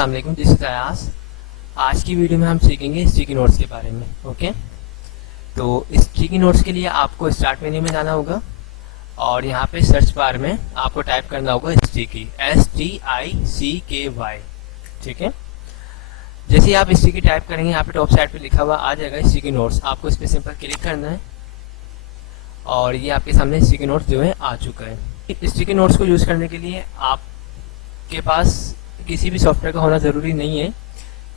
अस्सलाम वालेकुम, this is Ayaz. आज की वीडियो में हम सीखेंगे स्टिकी नोट्स के बारे में। ओके, तो स्टिकी नोट्स के लिए आपको स्टार्ट मेन्यू में जाना होगा और यहाँ पे सर्च बार में आपको टाइप करना होगा स्टिकी, STICKY। ठीक है, जैसे ही आप स्टिकी टाइप करेंगे यहाँ पे टॉप साइड पे लिखा हुआ आ जाएगा स्टिकी नोट्स। आपको इस पर सिंपल क्लिक करना है और ये आपके सामने स्टिकी नोट्स जो है आ चुका है। स्टिकी नोट्स को यूज़ करने के लिए आपके पास किसी भी सॉफ्टवेयर का होना ज़रूरी नहीं है,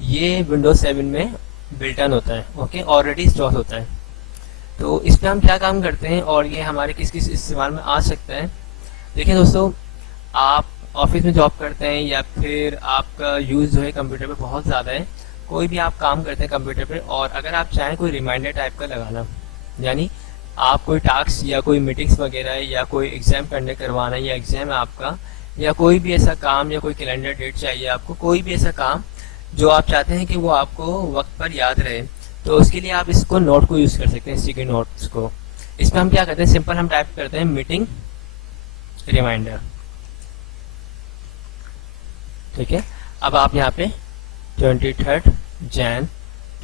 ये विंडोज 7 में बिल्ट इन होता है। ओके, ऑलरेडी इंस्टॉल होता है। तो इस पर हम क्या काम करते हैं और ये हमारे किस किस इस्तेमाल में आ सकता है। देखिए दोस्तों, आप ऑफिस में जॉब करते हैं या फिर आपका यूज़ जो है कंप्यूटर पे बहुत ज़्यादा है, कोई भी आप काम करते हैं कंप्यूटर पे, और अगर आप चाहें कोई रिमाइंडर टाइप का लगाना, यानी आप कोई टास्क या कोई मीटिंग्स वगैरह या कोई एग्ज़ाम करने करवाना या एग्ज़ाम है आपका, या कोई भी ऐसा काम या कोई कैलेंडर डेट चाहिए आपको, कोई भी ऐसा काम जो आप चाहते हैं कि वो आपको वक्त पर याद रहे, तो उसके लिए आप इसको नोट को यूज़ कर सकते हैं, स्टिकी नोट्स को। इसमें हम क्या करते हैं, सिंपल हम टाइप करते हैं मीटिंग रिमाइंडर। ठीक है, अब आप यहाँ पे 23 जैन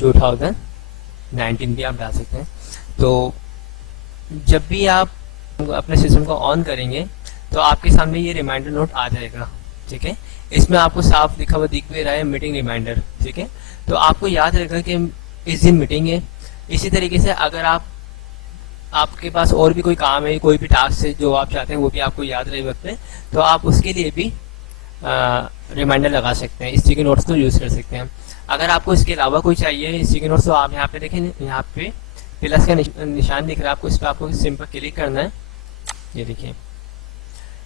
2019 भी आप डाल सकते हैं। तो जब भी आप अपने सिस्टम को ऑन करेंगे तो आपके सामने ये रिमाइंडर नोट आ जाएगा। ठीक है, इसमें आपको साफ लिखा हुआ दिख भी रहा है मीटिंग रिमाइंडर। ठीक है, तो आपको याद रहेगा कि इस दिन मीटिंग है। इसी तरीके से अगर आपके पास और भी कोई काम है, कोई भी टास्क है जो आप चाहते हैं वो भी आपको याद रहे वक्त पे, तो आप उसके लिए भी रिमाइंडर लगा सकते हैं, स्टिकी नोट्स को यूज़ कर सकते हैं। अगर आपको इसके अलावा कोई चाहिए स्टिकी नोट्स, तो आप यहाँ पे देखें, यहाँ पे प्लस का निशान दिख रहा है आपको, इस पर आपको सिंपल क्लिक करना है। ये देखिए,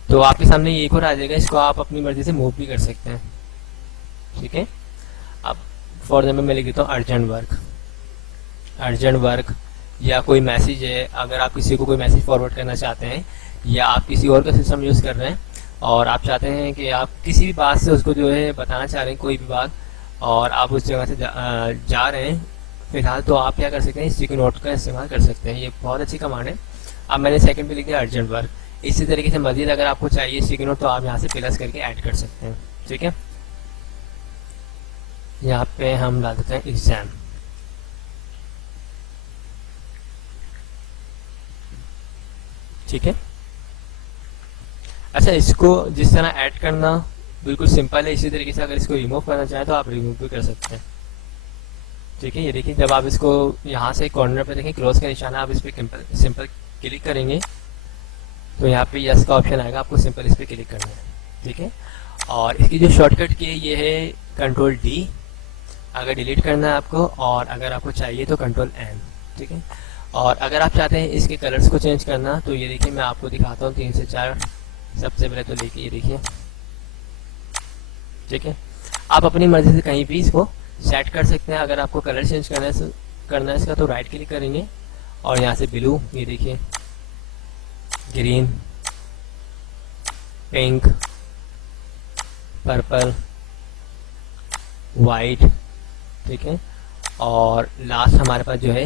तो आपके सामने ये एक और आ जाएगा, इसको आप अपनी मर्जी से मूव भी कर सकते हैं। ठीक है, अब फॉर एग्जाम्पल मैं लिख देता हूँ अर्जेंट वर्क, या कोई मैसेज है, अगर आप किसी को कोई मैसेज फॉरवर्ड करना चाहते हैं या आप किसी और का सिस्टम यूज़ कर रहे हैं और आप चाहते हैं कि आप किसी भी बात से उसको जो है बताना चाह रहे हैं, कोई भी बात, और आप उस जगह से जा रहे हैं फिलहाल, तो आप क्या कर सकते हैं, स्टिकी नोट का इस्तेमाल कर सकते हैं। ये बहुत अच्छी कमांड है। अब मैंने सेकंड पे लिख दिया अर्जेंट वर्क। इसी तरीके से मजीद अगर आपको चाहिए स्टिकी नोट, तो आप यहाँ से प्लस करके ऐड कर सकते हैं। ठीक है, यहाँ पे हम डाल देते हैं एग्जाम। ठीक है, अच्छा, इसको जिस तरह ऐड करना बिल्कुल सिंपल है। इसी तरीके से अगर इसको रिमूव करना चाहें तो आप रिमूव भी कर सकते हैं। ठीक है, ये देखिए, जब आप इसको यहाँ से कॉर्नर पे देखें क्रॉस का निशान है, आप इस पर सिंपल क्लिक करेंगे तो यहाँ पे यस का ऑप्शन आएगा, आपको सिंपल इस पर क्लिक करना है। ठीक है, और इसकी जो शॉर्टकट की है ये है कंट्रोल D अगर डिलीट करना है आपको, और अगर आपको चाहिए तो कंट्रोल N। ठीक है, और अगर आप चाहते हैं इसके कलर्स को चेंज करना, तो ये देखिए मैं आपको दिखाता हूँ 3 से 4। सबसे पहले तो लेके ये देखिए। ठीक है, आप अपनी मर्जी से कहीं भी इसको सेट कर सकते हैं। अगर आपको कलर चेंज करना है इसका, तो राइट क्लिक करेंगे और यहाँ से ब्लू, ये देखिए, ग्रीन, पिंक, पर्पल, वाइट। ठीक है, और लास्ट हमारे पास जो है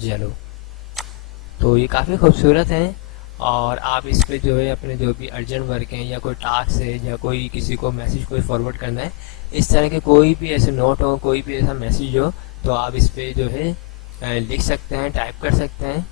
येलो। तो ये काफ़ी खूबसूरत है, और आप इस पे जो है अपने जो भी अर्जेंट वर्क हैं या कोई टास्क है या कोई किसी को मैसेज कोई फॉरवर्ड करना है, इस तरह के कोई भी ऐसे नोट हो, कोई भी ऐसा मैसेज हो, तो आप इस पे जो है लिख सकते हैं, टाइप कर सकते हैं।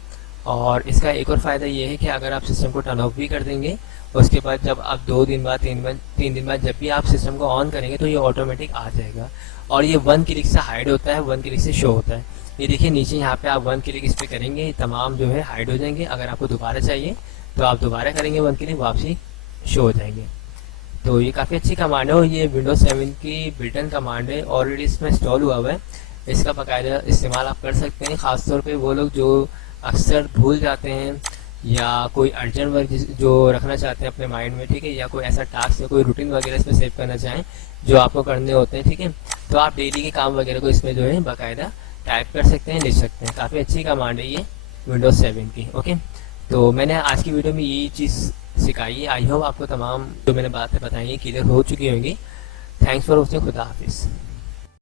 और इसका एक और फ़ायदा ये है कि अगर आप सिस्टम को टर्न ऑफ भी कर देंगे, उसके बाद जब आप 2 दिन बाद 3 दिन बाद जब भी आप सिस्टम को ऑन करेंगे तो ये ऑटोमेटिक आ जाएगा। और ये 1 क्लिक से हाइड होता है, 1 क्लिक से शो होता है। ये देखिए नीचे यहाँ पे आप 1 क्लिक इस पर करेंगे, तमाम जो है हाइड हो जाएंगे। अगर आपको दोबारा चाहिए तो आप दोबारा करेंगे 1 क्लिक, वापसी शो हो जाएंगे। तो ये काफ़ी अच्छी कमांड है और ये विंडोज 7 की बिल्ट इन कमांड है, ऑलरेडी इसमें इंस्टॉल हुआ हुआ है। इसका बाकायदा इस्तेमाल आप कर सकते हैं, ख़ासतौर पे वो लोग जो अक्सर भूल जाते हैं या कोई अर्जेंट वर्क जो रखना चाहते हैं अपने माइंड में। ठीक है, या कोई ऐसा टास्क या कोई रूटीन वगैरह इसमें सेव करना चाहें जो आपको करने होते हैं। ठीक है, तो आप डेली के काम वगैरह को इसमें जो है बाकायदा टाइप कर सकते हैं, लिख सकते हैं। काफ़ी अच्छी कमांड है ये विंडोज 7 की। ओके, तो मैंने आज की वीडियो में ये चीज़ सिखाई है। आई होप आपको तमाम जो मैंने बातें बताई हैं क्लियर हो चुकी होंगी। Thanks for watching. खुदा हाफिज़।